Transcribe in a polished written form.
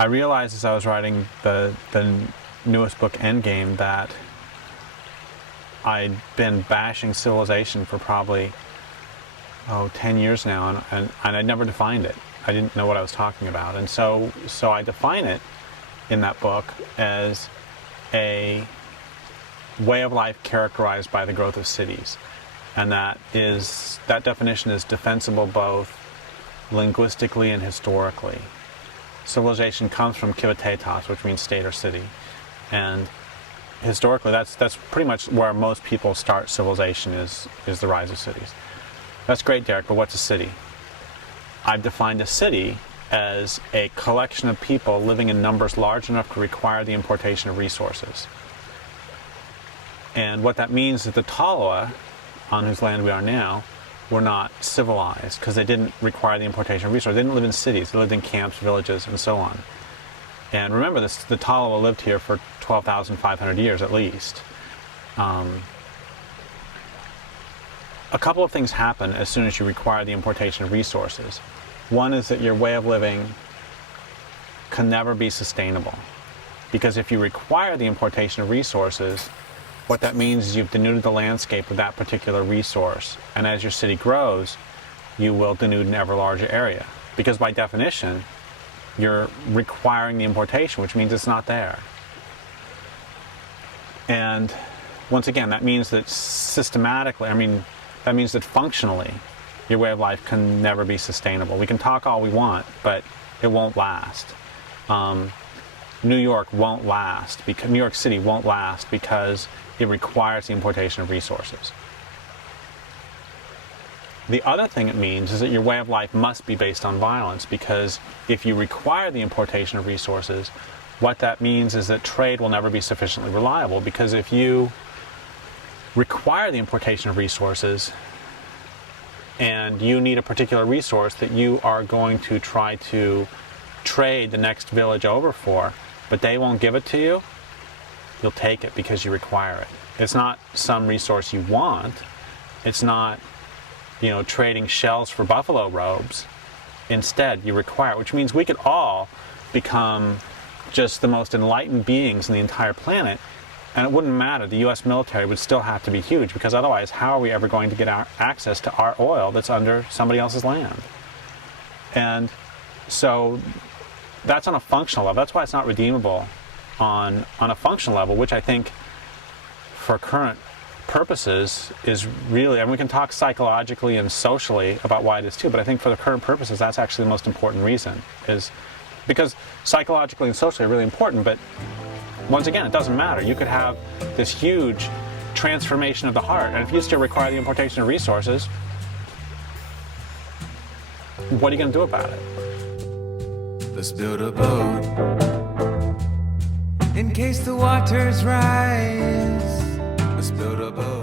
I realized as I was writing the newest book, Endgame, that I'd been bashing civilization for probably 10 years now, and I'd never defined it. I didn't know what I was talking about. And so I define it in that book as a way of life characterized by the growth of cities. And that definition is defensible both linguistically and historically. Civilization comes from kivitetos, which means state or city. And historically, that's pretty much where most people start civilization, is the rise of cities. That's great, Derrick, but what's a city? I've defined a city as a collection of people living in numbers large enough to require the importation of resources. And what that means is the Taloa, on whose land we are now, were not civilized because they didn't require the importation of resources. They didn't live in cities. They lived in camps, villages, and so on. And remember, the Taloa lived here for 12,500 years at least. A couple of things happen as soon as you require the importation of resources. One is that your way of living can never be sustainable. Because if you require the importation of resources, what that means is you've denuded the landscape of that particular resource. And as your city grows, you will denude an ever larger area. Because by definition, you're requiring the importation, which means it's not there. And once again, that means that that means that functionally, your way of life can never be sustainable. We can talk all we want, but it won't last. New York won't last, because New York City won't last because it requires the importation of resources. The other thing it means is that your way of life must be based on violence, because if you require the importation of resources, what that means is that trade will never be sufficiently reliable, because if you require the importation of resources and you need a particular resource that you are going to try to trade the next village over for, but they won't give it to you, you'll take it because you require it. It's not some resource you want. It's not, trading shells for buffalo robes. Instead, you require it, which means we could all become just the most enlightened beings in the entire planet, and it wouldn't matter. The U.S. military would still have to be huge, because otherwise, how are we ever going to get our access to our oil that's under somebody else's land? And so that's on a functional level. That's why it's not redeemable on a functional level, which I think for current purposes is really, and we can talk psychologically and socially about why it is too, but I think for the current purposes, that's actually the most important reason, is because psychologically and socially are really important, but once again, it doesn't matter. You could have this huge transformation of the heart, and if you still require the importation of resources, what are you going to do about it? Let's build a boat in case the waters rise. Let's build a boat.